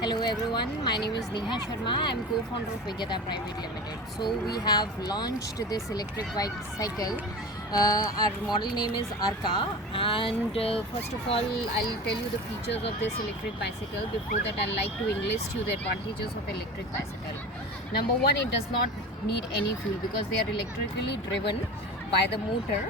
Hello everyone, my name is Neha Sharma. I am co-founder of Vigata Private Limited. So we have launched this electric bike cycle. Our model name is Arka, and first of all I'll tell you the features of this electric bicycle. Before that, I'd like to enlist you the advantages of electric bicycle. Number one, it does not need any fuel because they are electrically driven by the motor,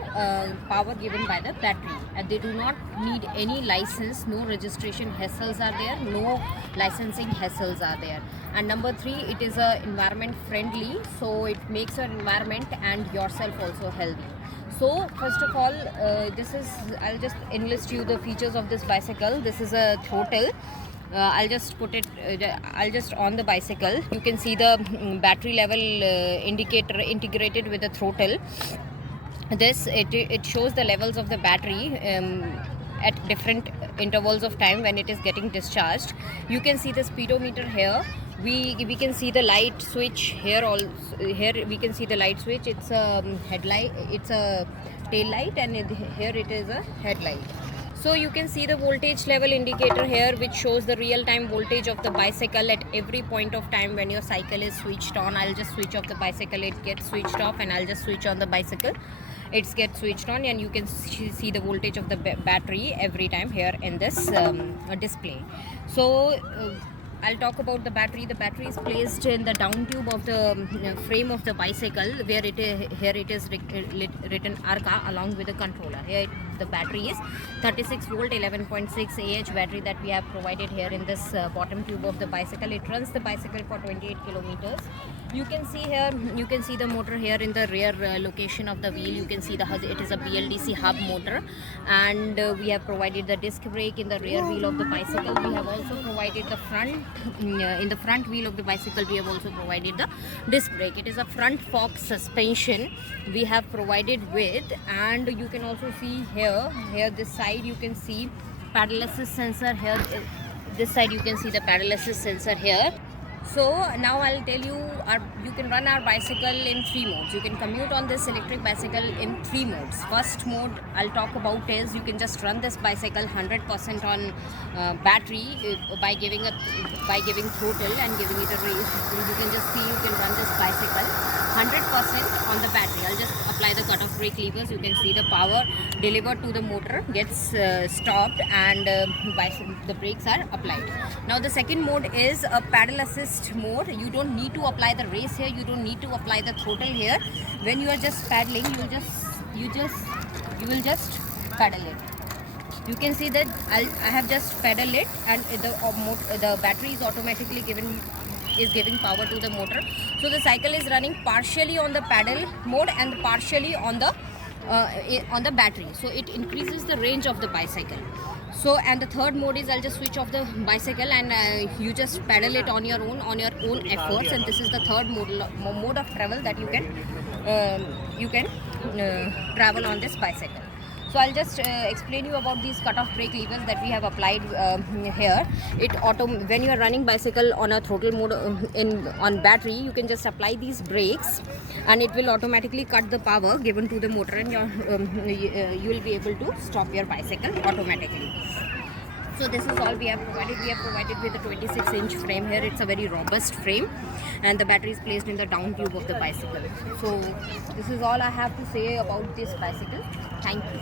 power given by the battery, and they do not need any license. No registration hassles are there, no licensing hassles are there. And number three, it is environment friendly, so it makes your environment and yourself also healthy. So first of all, I'll just enlist you the features of this bicycle. This is a throttle. I'll just put it, I'll just on the bicycle. You can see the battery level indicator integrated with the throttle. It shows the levels of the battery at different intervals of time when it is getting discharged. You can see the speedometer here. We can see the light switch here. Also here we can see the light switch. It's a headlight, it's a tail light, and here it is a headlight. So you can see the voltage level indicator here, which shows the real time voltage of the bicycle at every point of time when your cycle is switched on. I'll just switch off the bicycle, it gets switched off, and I'll just switch on the bicycle, it gets switched on, and you can see the voltage of the battery every time here in this display. So I'll talk about the battery. The battery is placed in the down tube of the frame of the bicycle, where here it is written Arka along with the controller. Here the battery is 36 volt 11.6 Ah battery that we have provided here in this bottom tube of the bicycle. It runs the bicycle for 28 kilometers. You can see here, you can see the motor here in the rear location of the wheel. You can see it is a BLDC hub motor, and we have provided the disc brake in the rear wheel of the bicycle. We have also provided the front in the front wheel of the bicycle. We have also provided the disc brake. It is a front fork suspension we have provided with, and you can also see here this side you can see pedal assist sensor here. This side you can see the pedal assist sensor here. So now I'll tell you, you can run our bicycle in 3 modes. You can commute on this electric bicycle in 3 modes. First mode I'll talk about is you can just run this bicycle 100% on battery by giving throttle and giving it a race. You can just see you can run this bicycle 100% on the battery. I'll just apply the cutoff brake levers. You can see the power delivered to the motor gets stopped, and the brakes are applied. Now the second mode is a pedal assist mode. You don't need to apply the race here. You don't need to apply the throttle here. When you are just pedaling, you will just pedal it. You can see that I have just pedaled it, and the battery is automatically giving power to the motor. So the cycle is running partially on the pedal mode and partially on the battery. So it increases the range of the bicycle. So, and the third mode is I'll just switch off the bicycle, and you just pedal it on your own efforts. And this is the third mode of travel that you can travel on this bicycle. So I'll just explain you about these cutoff brake levers that we have applied here. When you are running bicycle on a throttle mode on battery, you can just apply these brakes, and it will automatically cut the power given to the motor, and you will be able to stop your bicycle automatically. So this is all we have provided. We have provided with a 26-inch frame here. It's a very robust frame, and the battery is placed in the down tube of the bicycle. So this is all I have to say about this bicycle. Thank you.